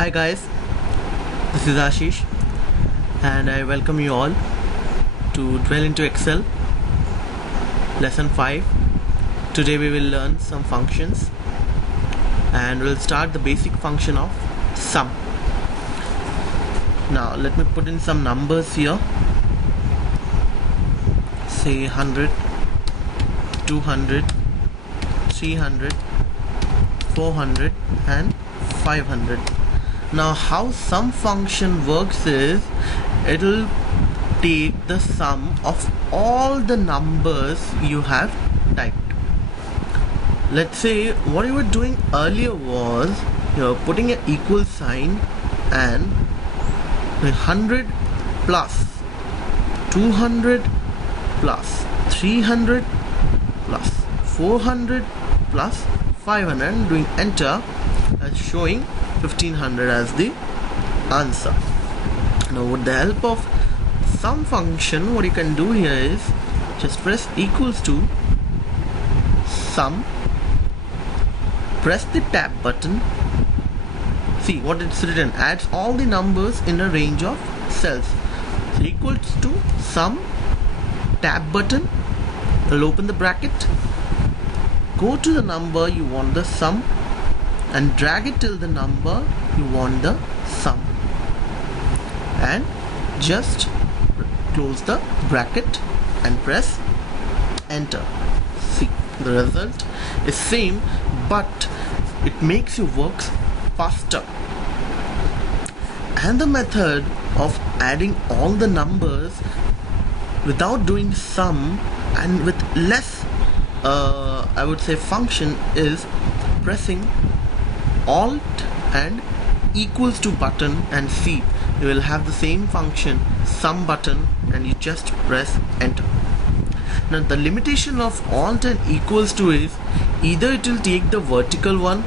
Hi guys, this is Ashish and I welcome you all to Dwell into Excel lesson 5. Today we will learn some functions and we'll start the basic function of sum. Now let me put in some numbers here, say 100, 200, 300, 400 and 500. Now how sum function works is it'll take the sum of all the numbers you have typed. Let's say what you were doing earlier was you're putting an equal sign and 100 plus 200 plus 300 plus 400 plus 500 and doing enter as showing 1500 as the answer. Now with the help of sum function, what you can do here is just press equals to sum, press the tab button. See what it's written, adds all the numbers in a range of cells. So equals to sum, tab button, will open the bracket, go to the number you want the sum and drag it till the number you want the sum and just close the bracket and press enter. See, the result is same, but it makes your works faster. And the method of adding all the numbers without doing sum and with less I would say function is pressing Alt and equals to button, and see you will have the same function sum button and you just press enter. Now the limitation of Alt and equals to is either it will take the vertical one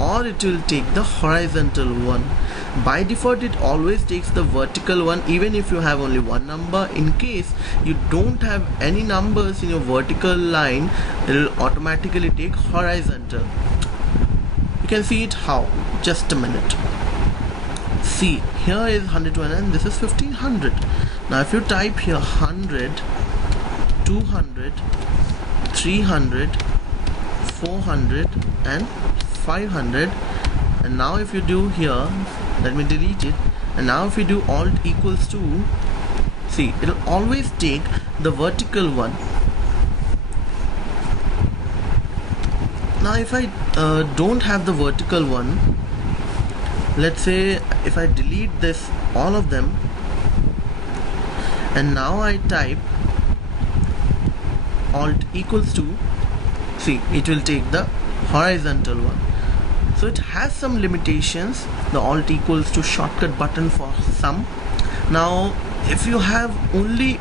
or it will take the horizontal one. By default it always takes the vertical one even if you have only one number. In case you don't have any numbers in your vertical line, it will automatically take horizontal. You can see it how, just a minute. See, here is 120 and this is 1500. Now if you type here 100, 200, 300, 400 and 500, and now if you do here, let me delete it, and now if you do Alt equals to, see it will always take the vertical one. Now if I don't have the vertical one, let's say if I delete this all of them and now I type Alt equals to, see it will take the horizontal one. So it has some limitations, the Alt equals to shortcut button for sum. Now if you have only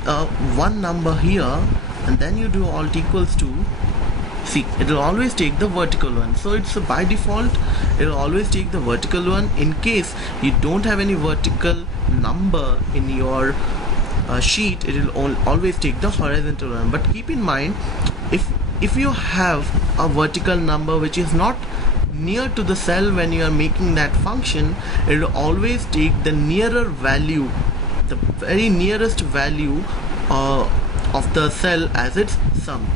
one number here and then you do Alt equals to, see it will always take the vertical one. So it's by default it will always take the vertical one. In case you don't have any vertical number in your sheet, it will always take the horizontal one. But keep in mind, if you have a vertical number which is not near to the cell when you are making that function, it will always take the nearer value, the very nearest value of the cell as its sum.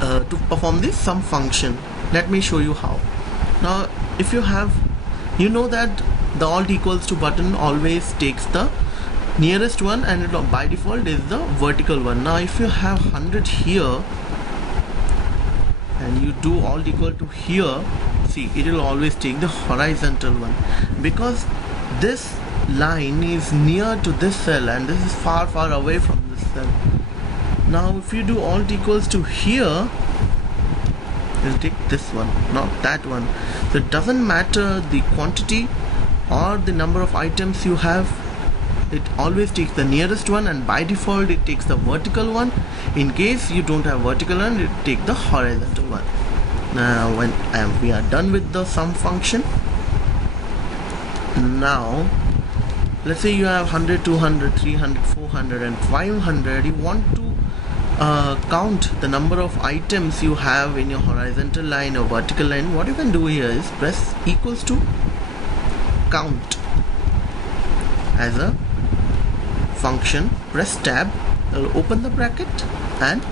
To perform this sum function, let me show you how. Now if you have, you know that the Alt equals to button always takes the nearest one and it by default is the vertical one. Now if you have 100 here and you do Alt equal to here, see it will always take the horizontal one because this line is near to this cell and this is far away from this cell. Now if you do Alt equals to here, it will take this one, not that one. So it doesn't matter the quantity or the number of items you have, it always takes the nearest one, and by default it takes the vertical one. In case you don't have vertical one, it take the horizontal one. Now when we are done with the sum function, now let's say you have 100, 200, 300, 400 and 500. You want to count the number of items you have in your horizontal line or vertical line. What you can do here is press equals to count as a function. Press tab, it'll open the bracket, and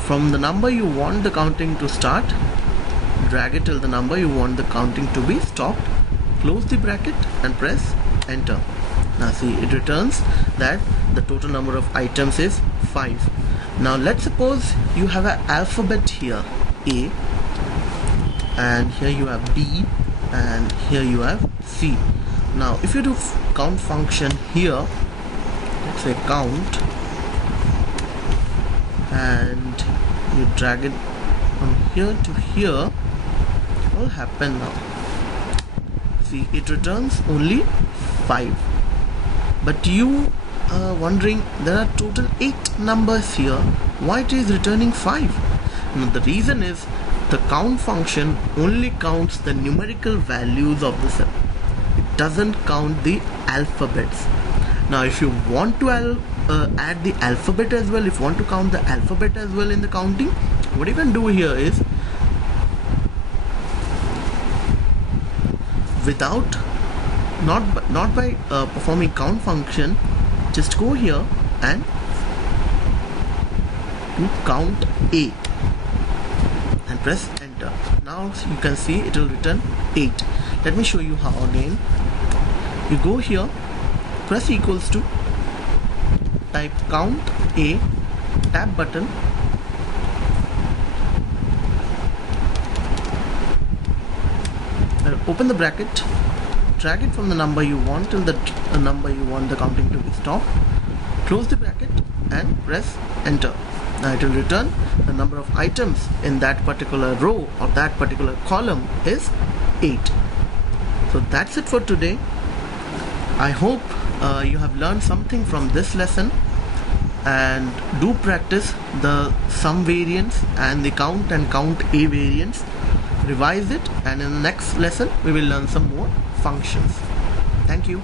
from the number you want the counting to start, drag it till the number you want the counting to be stopped, close the bracket and press enter. Now see, it returns that the total number of items is 5. Now let's suppose you have an alphabet here, A, and here you have B, and here you have C. Now if you do count function here, let's say count, and you drag it from here to here, what will happen now? See, it returns only 5. But you are wondering, there are total 8 numbers here, why it is returning 5? Now the reason is the count function only counts the numerical values of the set. It doesn't count the alphabets. Now if you want to add the alphabet as well, if you want to count the alphabet as well in the counting, what you can do here is, without not by performing count function, just go here and do count A and press enter. Now you can see it will return 8. Let me show you how again. You go here, press equals to, type count A, tab button, open the bracket, drag it from the number you want till the number you want the counting to be stopped, close the bracket and press enter. Now it will return the number of items in that particular row or that particular column is 8. So that's it for today. I hope you have learned something from this lesson, and do practice the sum variants and the count and count A variants. Revise it, and in the next lesson we will learn some more functions. Thank you.